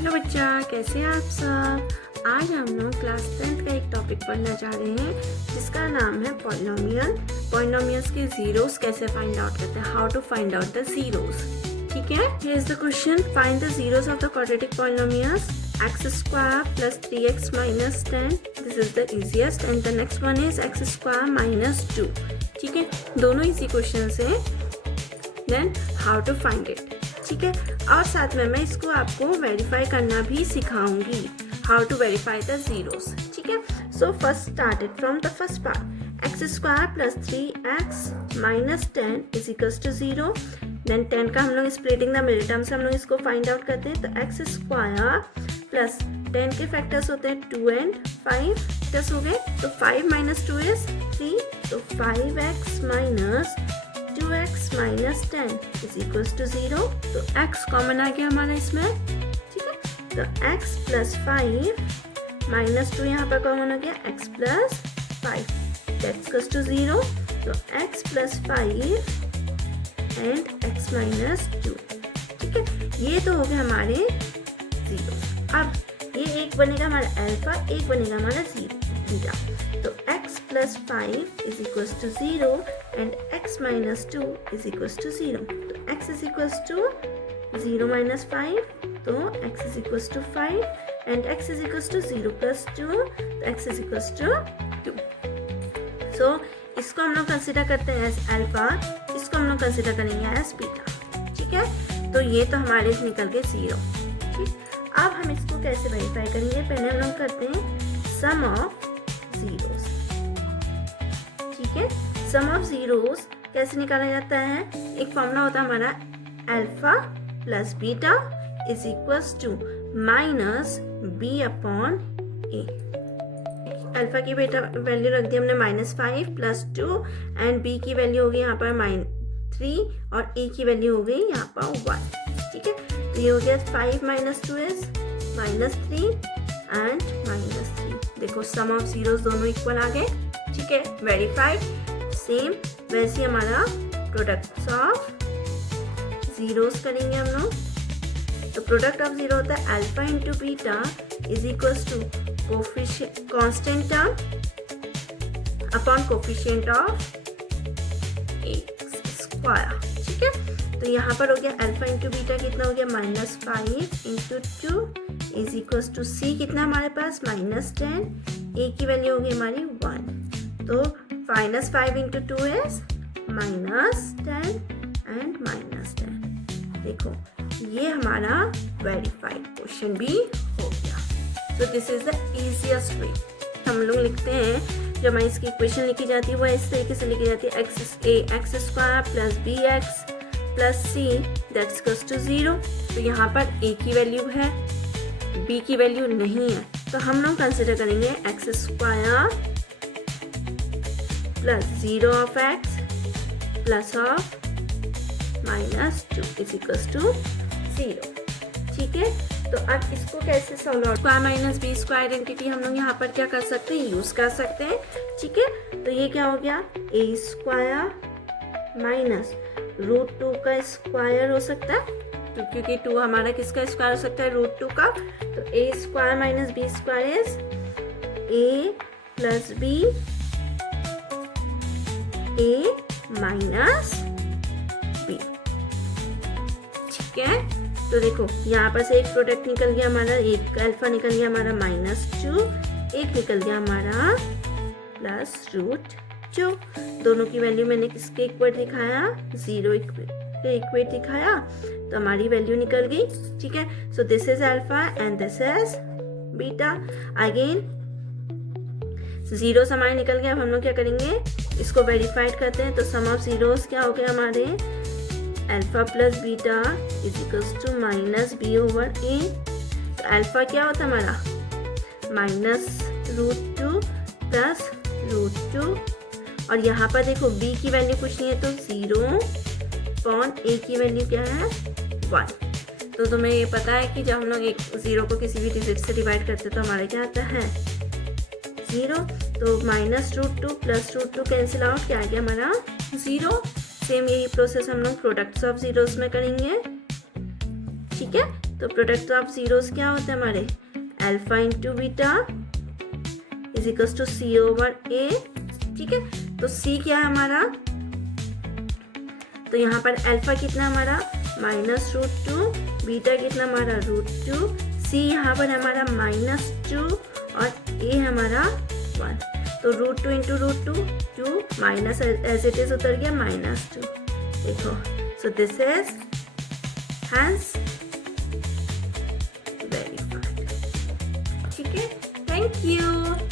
Hello बच्चा, कैसे हैं आप सब। आज हम लोग क्लास 10th का एक टॉपिक पढ़ना चाह रहे हैं जिसका नाम है पॉलिनोमियल। पॉलिनोमियल्स के जीरोस कैसे फाइंड आउट करते हैं, how to find out the zeros. ठीक है, here is the question, find the zeros of the quadratic polynomials x square plus 3x minus 10, this is the easiest, and the next one is x square minus 2। ठीक है, दोनों easy question हैं। Then how to find it. ठीक है, और साथ में मैं इसको आपको वेरीफाई करना भी सिखाऊंगी, how to verify the zeros. ठीक है, so first started from the first part, x square plus 3x minus 10 is equals to 0। Then 10 का हम लोग स्प्लिटिंग द मिडिल टर्म से हम लोग इसको फाइंड आउट करते हैं। तो एक्स स्क्वायर प्लस 10 के फैक्टर्स होते हैं 2 and 5 फैक्टर्स हो गए। तो 5 माइनस 2 इज 3, तो 5x minus 2x minus 10 is equals to 0। तो x कॉमन आ गया हमारा इसमें। ठीक है, तो x प्लस 5 माइनस 2 यहाँ पर कॉमन हो गया, x plus 5 that's equals to 0। तो x plus 5 and x minus 2। ठीक है, ये तो हो गया हमारे जीरो। अब ये एक बनेगा हमारा अल्फा, एक बनेगा हमारा बीटा। तो x plus 5 is equals to 0 and x minus 2 is equals to 0। तो x is equals to 0 minus 5, तो x is equals to 5 and x is equals to 0 plus 2, तो x is equals to 2। So इसको हम लोग consider करते हैं as alpha, इसको हम लोग कंसिडर करेंगे एज बीटा। ठीक है, तो ये तो हमारे निकल गए 0। ठीक, अब हम इसको कैसे वेरीफाई करेंगे, पहले हम लोग करते हैं सम ऑफ जीरोस। ठीक है, सम ऑफ जीरोस कैसे निकाला जाता है, एक फॉर्मूला होता है हमारा alpha plus beta is equals to minus b upon a. Alpha की बेटा वैल्यू रख दी हमने -5 प्लस 2 एंड बी की वैल्यू होगी यहाँ पर -3 और ए की वैल्यू हो गई यहाँ पर 1। ठीक है, तो ये हो गया 5 माइनस 2 इज -3 एंड -3। देखो सम ऑफ जीरोस दोनों इक्वल आ गए। ठीक है, वेरीफाइड। सेम वैसे हमारा प्रोडक्ट्स ऑफ जीरोस करेंगे हम लोग। तो प्रोडक्ट ऑफ जीरो होता है alpha into beta is equals to constant term upon coefficient of x square. ठीक है, तो यहाँ पर हो गया अल्फा इंटू बीटा कितना हो गया -5 इंटू 2 इज इक्वल्स टू सी कितना हमारे पास -10, ए की वैल्यू होगी हमारी 1। तो -5 इंटू 2 इज -10 एंड -10। देखो ये हमारा वेरीफाइड क्वेश्चन भी हो गया। तो this is the easiest way. हम लोग लिखते हैं, जब हमारी इसकी इक्वेशन लिखी जाती है वो इस तरीके से लिखी जाती है, x square plus b x plus c that's equals to 0। तो यहाँ पर ए की वैल्यू है, बी की वैल्यू नहीं है, तो हम लोग कंसिडर करेंगे x square plus 0 of x plus of -2 is equals to 0। ठीक है, तो अब इसको कैसे solve out, square minus b square identity हम लोग यहाँ पर क्या कर सकते हैं, यूज कर सकते हैं। ठीक है, तो ये क्या हो गया, ए स्क्वायर माइनस √2 का स्क्वायर हो सकता है, तो क्योंकि 2 हमारा किसका स्क्वायर हो सकता है, √2 का। तो a square minus b square is a plus b, a minus b. ठीक है, तो देखो यहाँ पर से एक प्रोडक्ट निकल गया हमारा, एक अल्फा निकल गया हमारा -2, एक निकल गया हमारा +√2। दोनों की वैल्यू मैंने किसके इक्वेट दिखाया, 0 के इक्वेट दिखाया, तो हमारी वैल्यू निकल गई। ठीक है, सो this is alpha and this is beta. Again zeros हमारे निकल गया। अब हम लोग क्या करेंगे, इसको वेरीफाइड करते हैं। तो सम ऑफ जीरोस क्या हो गया हमारे, alpha plus beta is equals to -b over a। तो अल्फा क्या होता है हमारा -√2 प्लस √2, और यहाँ पर देखो b की वैल्यू कुछ नहीं है, तो 0 अपॉन a की वैल्यू क्या है 1। तो तुम्हें ये पता है कि जब हम लोग एक 0 को किसी भी डिजिट से डिवाइड करते हैं तो हमारे क्या आता है 0। तो -√2 प्लस √2 कैंसिल आउट, क्या आ गया हमारा 0। सेम यही प्रोसेस हम लोग प्रोडक्ट्स ऑफ जीरोस में करेंगे। ठीक है, तो प्रोडक्ट ऑफ जीरोस क्या होते हैं हमारे, alpha into beta is equals to c over a. ठीक है, तो सी क्या है हमारा, तो यहाँ पर अल्फा कितना हमारा -√2, बीटा कितना हमारा √2, सी यहाँ पर हमारा -2 और ए हमारा 1। तो √2 into √2 2 minus as it is उतर गया -2। देखो, so this is hence verified. ठीक है, थैंक यू।